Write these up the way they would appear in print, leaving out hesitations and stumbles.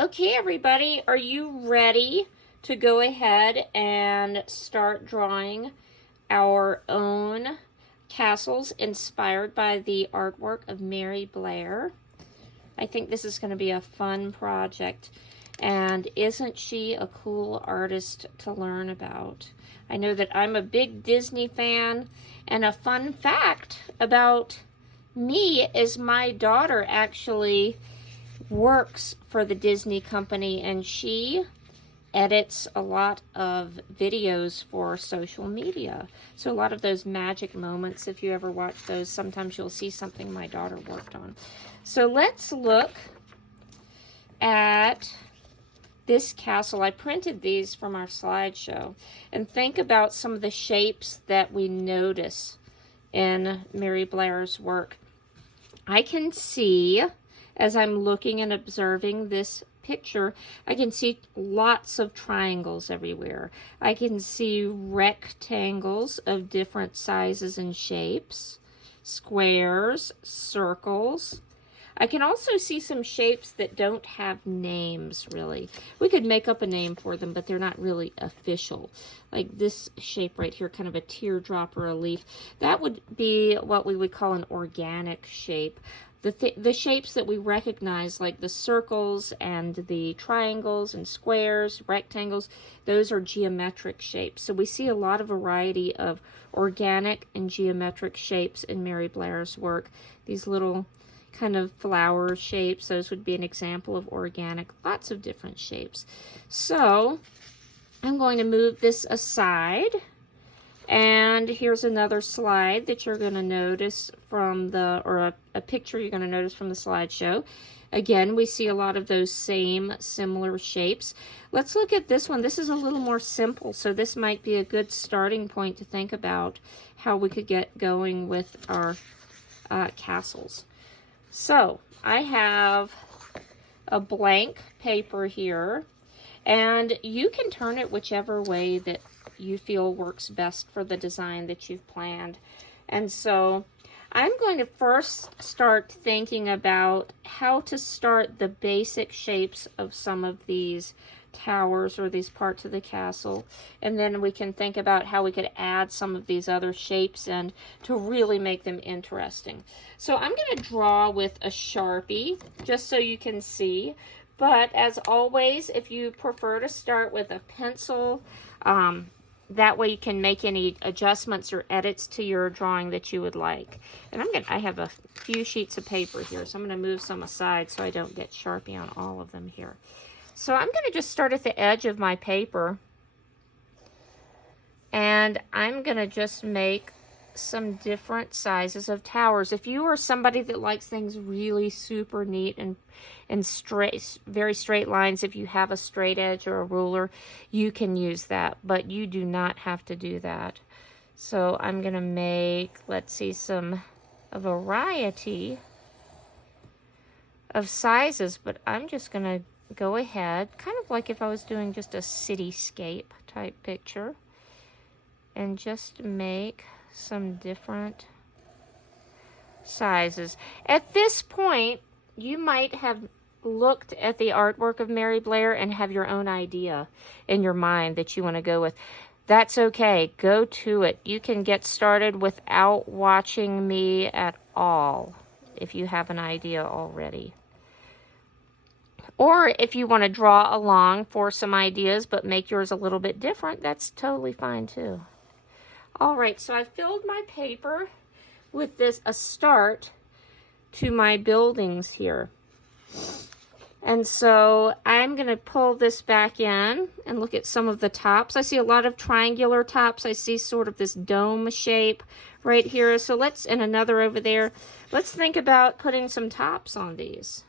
Okay, everybody, are you ready to go ahead and start drawing our own castles inspired by the artwork of Mary Blair? I think this is going to be a fun project. And isn't she a cool artist to learn about? I know that I'm a big Disney fan, and a fun fact about me is my daughter actually works for the Disney company, and she edits a lot of videos for social media. So a lot of those magic moments, if you ever watch those, sometimes you'll see something my daughter worked on. So let's look at this castle. I printed these from our slideshow, and think about some of the shapes that we notice in Mary Blair's work. I can see, as I'm looking and observing this picture, I can see lots of triangles everywhere. I can see rectangles of different sizes and shapes, squares, circles. I can also see some shapes that don't have names, really. We could make up a name for them, but they're not really official. Like this shape right here, kind of a teardrop or a leaf. That would be what we would call an organic shape. The shapes that we recognize, like the circles and the triangles and squares, rectangles, those are geometric shapes. So we see a lot of variety of organic and geometric shapes in Mary Blair's work. These little kind of flower shapes, those would be an example of organic. Lots of different shapes. So I'm going to move this aside, and here's another slide that you're going to notice from the, or a picture you're going to notice from the slideshow. Again, we see a lot of those same similar shapes. Let's look at this one. This is a little more simple, so this might be a good starting point to think about how we could get going with our castles. So I have a blank paper here, and you can turn it whichever way that you feel works best for the design that you've planned. And so I'm going to first start thinking about how to start the basic shapes of some of these towers or these parts of the castle, and then we can think about how we could add some of these other shapes in to really make them interesting. So I'm going to draw with a Sharpie just so you can see, but as always, if you prefer to start with a pencil, that way you can make any adjustments or edits to your drawing that you would like. And I have a few sheets of paper here, so I'm going to move some aside so I don't get Sharpie on all of them here. So I'm going to just start at the edge of my paper, and I'm going to just make some different sizes of towers. If you are somebody that likes things really super neat and straight, very straight lines, if you have a straight edge or a ruler, you can use that, but you do not have to do that. So I'm going to make, let's see, a variety of sizes, but I'm just going to go ahead, kind of like if I was doing just a cityscape type picture, and just make some different sizes. At this point, you might have looked at the artwork of Mary Blair and have your own idea in your mind that you want to go with. That's okay. Go to it. You can get started without watching me at all if you have an idea already. Or if you want to draw along for some ideas but make yours a little bit different, that's totally fine too. All right, so I filled my paper with a start to my buildings here. And so I'm going to pull this back in and look at some of the tops. I see a lot of triangular tops. I see sort of this dome shape right here. So and another over there. Let's think about putting some tops on these.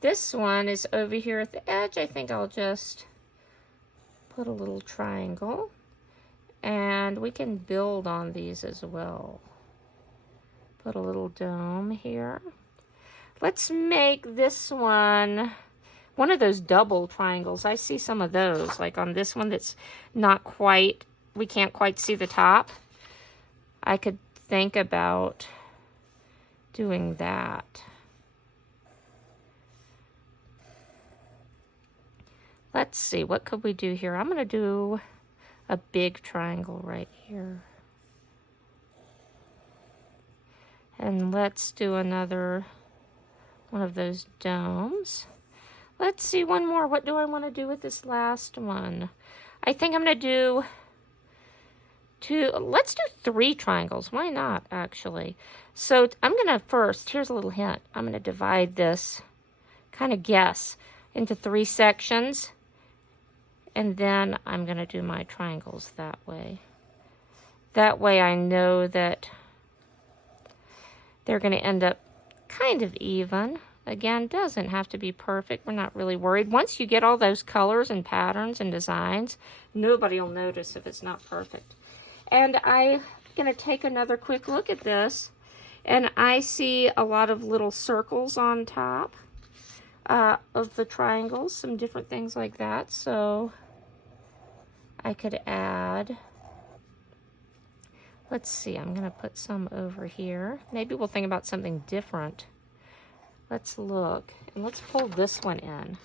This one is over here at the edge. I think I'll just put a little triangle, and we can build on these as well. Put a little dome here. Let's make this one of those double triangles. I see some of those, like on this one that's not quite, we can't quite see the top. I could think about doing that. let's see, what could we do here? I'm going to do a big triangle right here. And let's do another one of those domes. Let's see one more. What do I want to do with this last one? I think I'm going to do let's do 3 triangles. Why not, actually? So I'm going to first, here's a little hint. I'm going to divide this, kind of guess, into 3 sections. And then I'm going to do my triangles that way. That way I know that they're going to end up kind of even. Again, doesn't have to be perfect. We're not really worried. Once you get all those colors and patterns and designs, nobody will notice if it's not perfect. And I'm going to take another quick look at this. And I see a lot of little circles on top of the triangles, some different things like that. So I could add, let's see, I'm going to put some over here. Maybe we'll think about something different. Let's look, and let's pull this one in.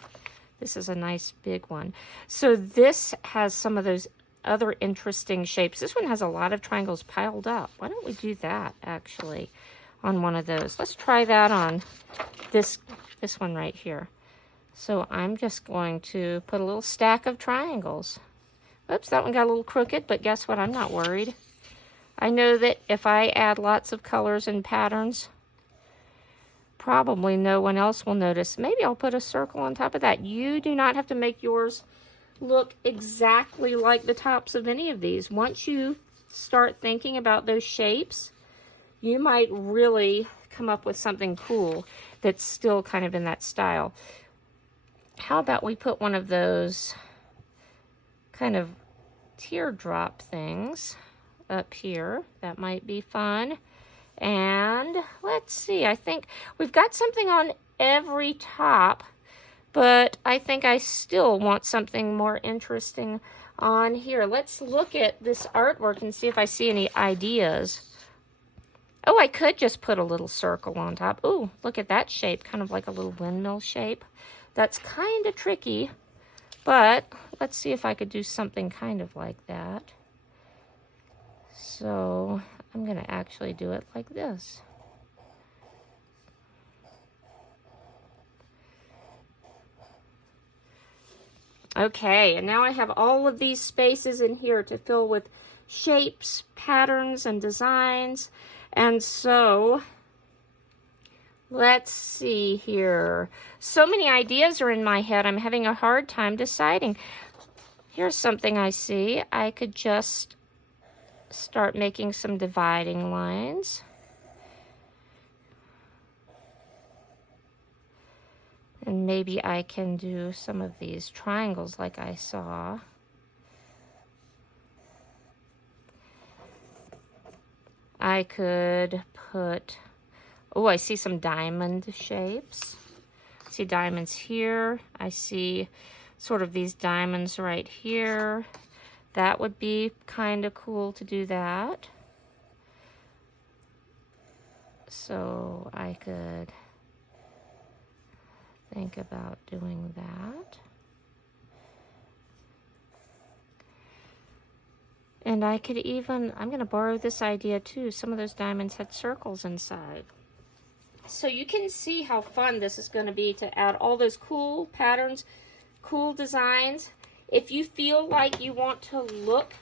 This is a nice big one. So this has some of those other interesting shapes. This one has a lot of triangles piled up. Why don't we do that, actually, on one of those? Let's try that on this one right here. So I'm just going to put a little stack of triangles. Oops, that one got a little crooked, but guess what? I'm not worried. I know that if I add lots of colors and patterns, probably no one else will notice. Maybe I'll put a circle on top of that. You do not have to make yours look exactly like the tops of any of these. Once you start thinking about those shapes, you might really come up with something cool that's still kind of in that style. How about we put one of those kind of teardrop things up here? That might be fun. And let's see, I think we've got something on every top, but I think I still want something more interesting on here. Let's look at this artwork and see if I see any ideas. Oh, I could just put a little circle on top. Oh, look at that shape, kind of like a little windmill shape. That's kind of tricky, but let's see if I could do something kind of like that. So I'm going to actually do it like this. Okay, and now I have all of these spaces in here to fill with shapes, patterns, and designs. And so let's see here. So many ideas are in my head. I'm having a hard time deciding. Here's something I see. I could just start making some dividing lines. And maybe I can do some of these triangles like I saw. I could put, oh, I see some diamond shapes. I see diamonds here. I see sort of these diamonds right here. That would be kind of cool to do that. So I could think about doing that. And I could even, I'm going to borrow this idea too. Some of those diamonds had circles inside. So you can see how fun this is going to be to add all those cool patterns, cool designs. If you feel like you want to look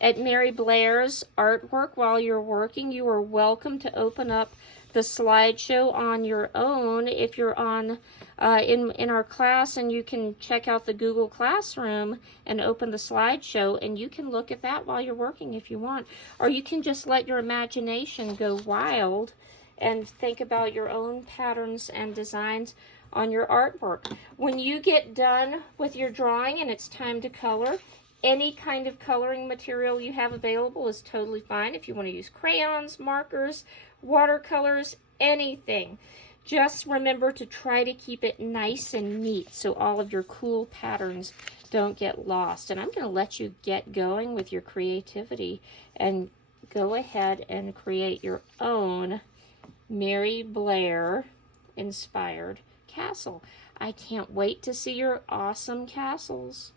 at Mary Blair's artwork while you're working, you are welcome to open up the slideshow on your own. If you're on in our class, and you can check out the Google Classroom and open the slideshow, and you can look at that while you're working if you want. Or you can just let your imagination go wild and think about your own patterns and designs on your artwork. When you get done with your drawing and it's time to color, any kind of coloring material you have available is totally fine. If you want to use crayons, markers, watercolors, anything. Just remember to try to keep it nice and neat so all of your cool patterns don't get lost. And I'm going to let you get going with your creativity and go ahead and create your own Mary Blair inspired castle. I can't wait to see your awesome castles.